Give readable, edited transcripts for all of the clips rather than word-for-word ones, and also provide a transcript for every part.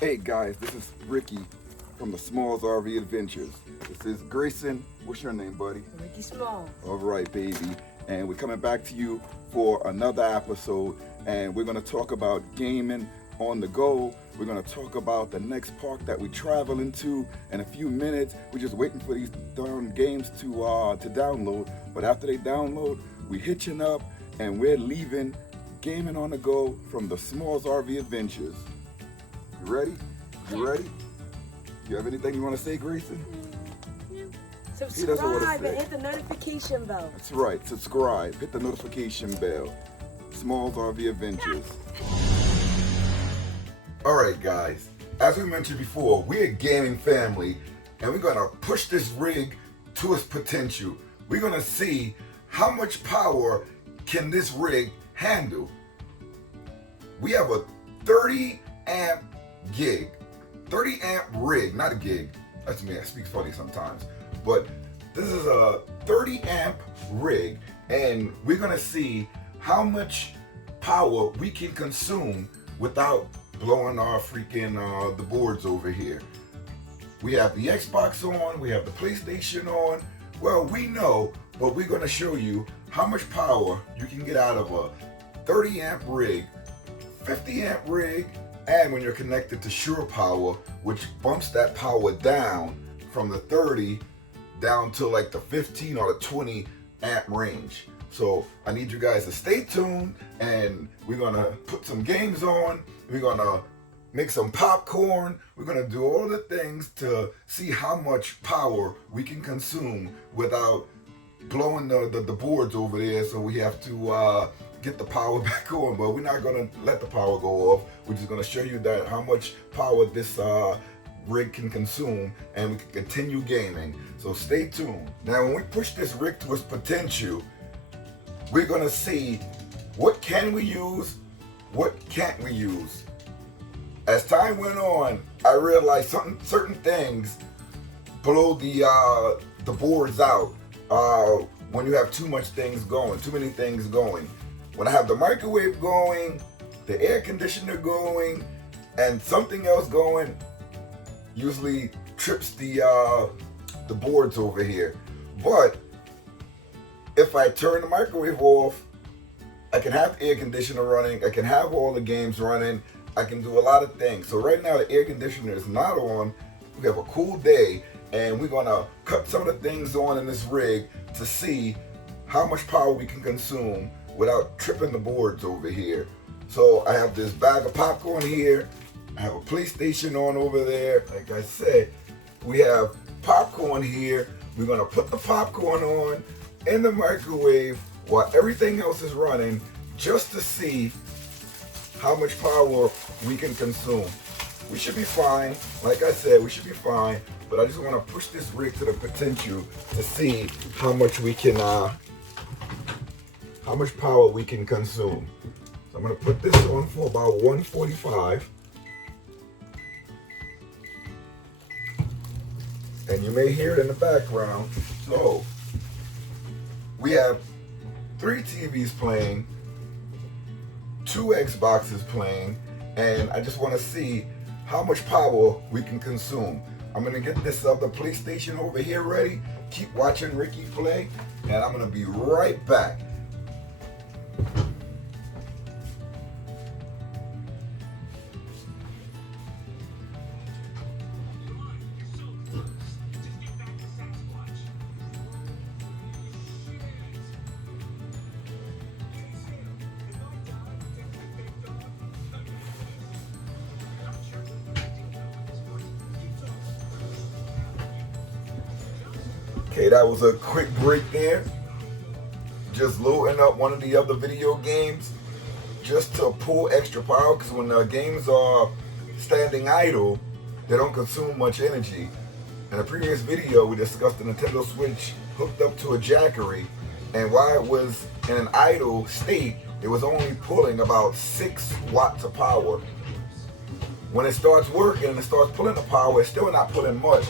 Hey guys, this is Ricky from the Smalls RV Adventures. This is Grayson. What's your name, buddy? Ricky Small. All right, baby. And we're coming back to you for another episode, and we're going to talk about gaming on the go. We're going to talk about the next park that we travel into in a few minutes. We're just waiting for these darn games to download. But after they download, we're hitching up and we're leaving gaming on the go from the Smalls RV Adventures. You ready? You ready? You have anything you want to say, Grayson? Subscribe and hit the notification bell. That's right. Subscribe. Hit the notification bell. Smalls RV Adventures. All right, guys. As we mentioned before, we're a gaming family, and we're going to push this rig to its potential. We're going to see how much power can this rig handle. We have a 30 amp gig, 30 amp rig, not a gig. That's me, I speak funny sometimes. But this is a 30 amp rig, and we're gonna see how much power we can consume without blowing our freaking the boards over here. We have the Xbox on, we have the PlayStation on. Well, we know, but we're gonna show you how much power you can get out of a 30 amp rig, 50 amp rig, and when you're connected to Shore Power, which bumps that power down from the 30 down to like the 15 or the 20 amp range. So I need you guys to stay tuned, and we're gonna put some games on, we're gonna make some popcorn, we're gonna do all the things to see how much power we can consume without blowing the boards over there, so we have to get the power back on. But we're not gonna let the power go off. We're just gonna show you that how much power this rig can consume, and we can continue gaming. So stay tuned. Now, when we push this rig to its potential, we're gonna see what can we use, what can't we use. As time went on, I realized certain things blow the boards out when you have too many things going. When I have the microwave going, the air conditioner going, and something else going, usually trips the boards over here. But if I turn the microwave off, I can have the air conditioner running, I can have all the games running, I can do a lot of things. So right now the air conditioner is not on, we have a cool day, and we're gonna cut some of the things on in this rig to see how much power we can consume without tripping the boards over here. So I have this bag of popcorn here, I have a PlayStation on over there. Like I said, we have popcorn here. We're gonna put the popcorn on in the microwave while everything else is running, just to see how much power we can consume. We should be fine. Like I said, we should be fine, but I just want to push this rig to the potential to see how much we can, how much power we can consume. So I'm gonna put this on for about 145. And you may hear it in the background. So we have 3 TVs playing, 2 Xboxes playing, and I just want to see how much power we can consume. I'm gonna get this other PlayStation over here ready, keep watching Ricky play, and I'm gonna be right back. Okay, that was a quick break there. Just loading up one of the other video games just to pull extra power, because when the games are standing idle, they don't consume much energy. In a previous video, we discussed the Nintendo Switch hooked up to a Jackery, and while it was in an idle state, it was only pulling about 6 watts of power. When it starts working and it starts pulling the power, it's still not pulling much.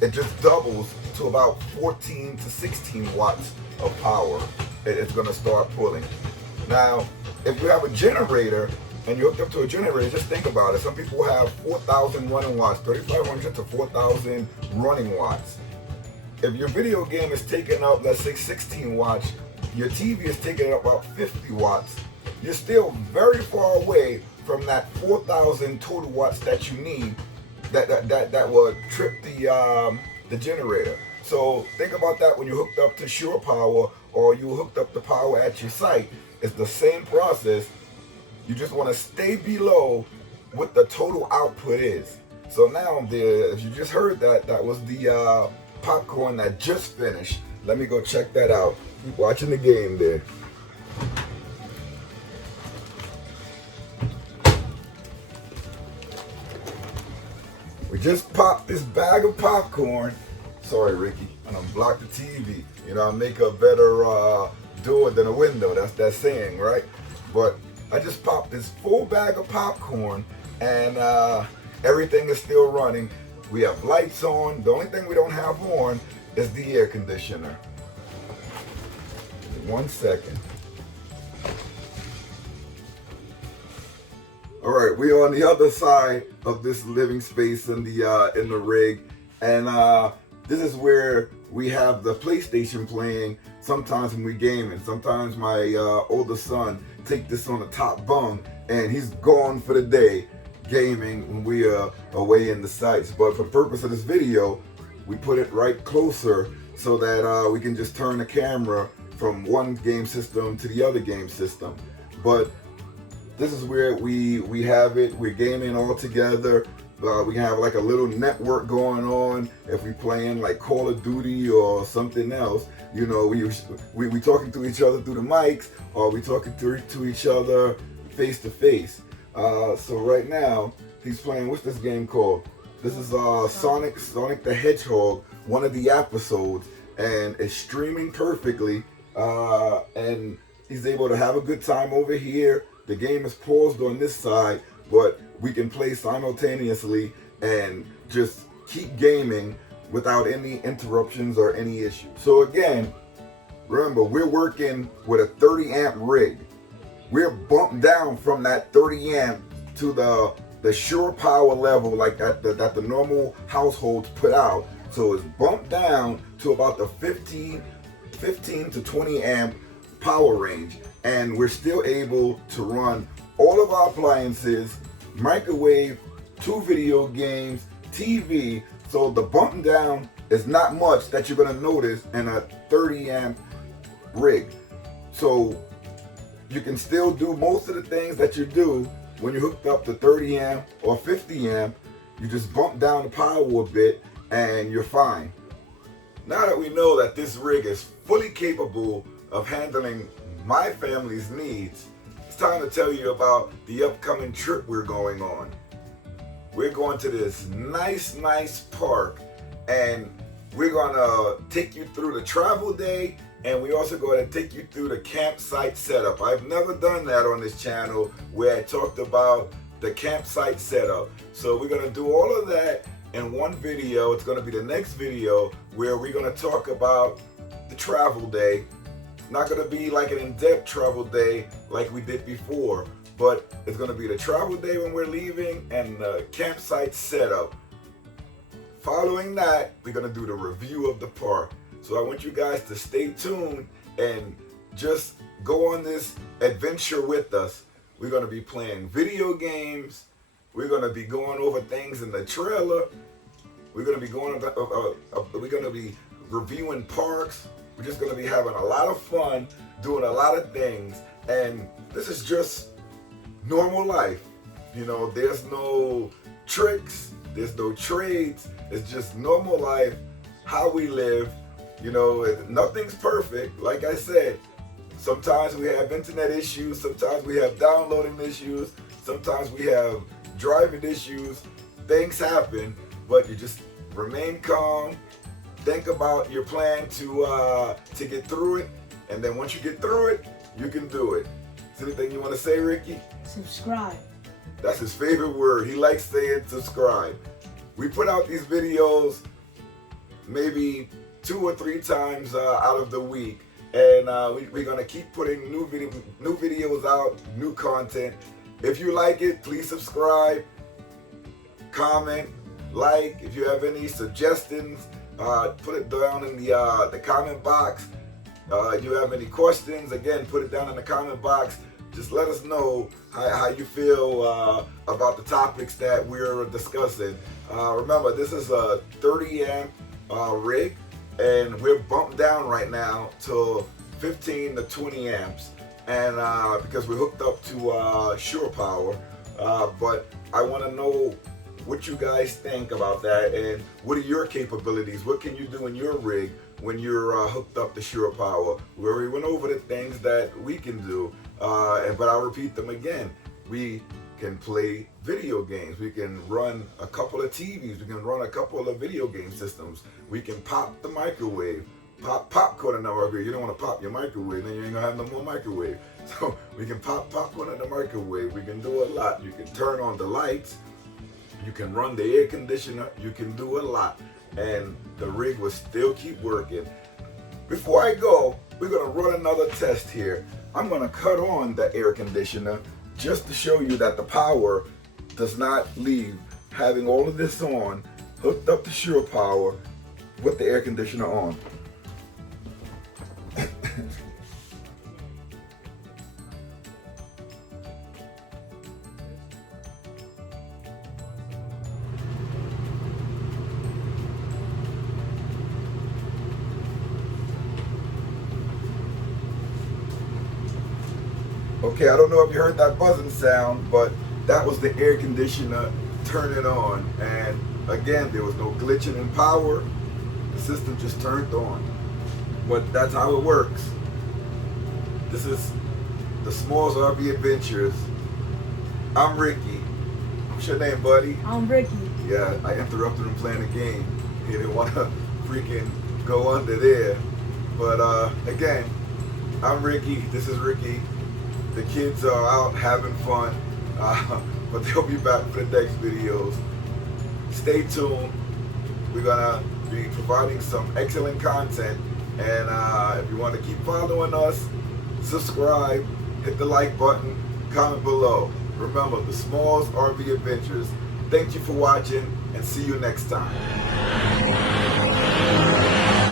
It just doubles to about 14 to 16 watts of power. It's gonna start pulling. Now, if you have a generator and you're hooked up to a generator, just think about it. Some people have 4,000 running watts, 3,500 to 4,000 running watts. If your video game is taking up, let's say 16 watts, your TV is taking up about 50 watts, you're still very far away from that 4,000 total watts that you need that will trip the generator. So think about that when you're hooked up to shore power or you hooked up the power at your site. It's the same process. You just want to stay below what the total output is. So now, as you just heard that was the popcorn that just finished. Let me go check that out. Keep watching the game there. We just popped this bag of popcorn. Sorry, Ricky, and I'm blocked the TV. You know, I make a better door than a window. That's that saying, right? But I just popped this full bag of popcorn, and everything is still running. We have lights on. The only thing we don't have on is the air conditioner. 1 second. All right, we're on the other side of this living space in the rig, and this is where we have the PlayStation playing. Sometimes when we're gaming, sometimes my older son take this on the top bunk, and he's gone for the day gaming when we are away in the sites. But for the purpose of this video, we put it right closer so that we can just turn the camera from one game system to the other game system. But this is where we have it. We're gaming all together. We have like a little network going on. If we playing like Call of Duty or something else, you know, we talking to each other through the mics, or we talking to each other face to face. So right now he's playing. What's this game called? This is Sonic the Hedgehog, one of the episodes, and it's streaming perfectly. And he's able to have a good time over here. The game is paused on this side, but we can play simultaneously and just keep gaming without any interruptions or any issues. So again, remember, we're working with a 30 amp rig. We're bumped down from that 30 amp to the shore power level like that the normal households put out. So it's bumped down to about the 15 to 20 amp power range, and we're still able to run all of our appliances, microwave, 2 video games, TV. So the bumping down is not much that you're going to notice in a 30 amp rig. So you can still do most of the things that you do when you're hooked up to 30 amp or 50 amp. You just bump down the power a bit and you're fine. Now that we know that this rig is fully capable of handling my family's needs, it's time to tell you about the upcoming trip we're going on. We're going to this nice park, and we're gonna take you through the travel day, and we also going to take you through the campsite setup. I've never done that on this channel where I talked about the campsite setup. So we're gonna do all of that in one video. It's gonna be the next video where we're gonna talk about the travel day. Not gonna be like an in-depth travel day like we did before, but it's gonna be the travel day when we're leaving and the campsite setup. Following that, we're gonna do the review of the park. So I want you guys to stay tuned and just go on this adventure with us. We're gonna be playing video games. We're gonna be going over things in the trailer. We're gonna be we're gonna be reviewing parks. We're just gonna be having a lot of fun, doing a lot of things, and this is just normal life. You know, there's no tricks, there's no trades. It's just normal life, how we live. You know, nothing's perfect. Like I said, sometimes we have internet issues, sometimes we have downloading issues, sometimes we have driving issues. Things happen, but you just remain calm. Think about your plan to get through it, and then once you get through it, you can do it. Is there anything you want to say, Ricky? Subscribe. That's his favorite word. He likes saying subscribe. We put out these videos maybe 2 or 3 times out of the week, and we're gonna keep putting new videos out, new content, If you like it, please subscribe, comment, like. If you have any suggestions, put it down in the comment box. You have any questions, again, put it down in the comment box. Just let us know how you feel about the topics that we're discussing. Remember, this is a 30 amp rig, and we're bumped down right now to 15 to 20 amps, and because we're hooked up to shore power. But I want to know what you guys think about that, and what are your capabilities? What can you do in your rig when you're hooked up to shore power? We already went over the things that we can do, but I'll repeat them again. We can play video games. We can run a couple of TVs. We can run a couple of video game systems. We can pop the microwave, pop popcorn in the microwave. You don't want to pop your microwave, then you ain't gonna have no more microwave. So we can pop popcorn in the microwave. We can do a lot. You can turn on the lights. You can run the air conditioner. You can do a lot, and the rig will still keep working. Before I go, we're gonna run another test here. I'm gonna cut on the air conditioner just to show you that the power does not leave. Having all of this on, hooked up to shore power with the air conditioner on. Okay, I don't know if you heard that buzzing sound, but that was the air conditioner turning on. And again, there was no glitching in power. The system just turned on. But that's how it works. This is the Smalls RV Adventures. I'm Ricky. What's your name, buddy? I'm Ricky. Yeah, I interrupted him playing a game. He didn't want to freaking go under there. But again, I'm Ricky. This is Ricky. The kids are out having fun, but they'll be back for the next videos. Stay tuned. We're gonna be providing some excellent content, and if you want to keep following us, subscribe, hit the like button, comment below. Remember, the Smalls RV Adventures. Thank you for watching, and see you next time.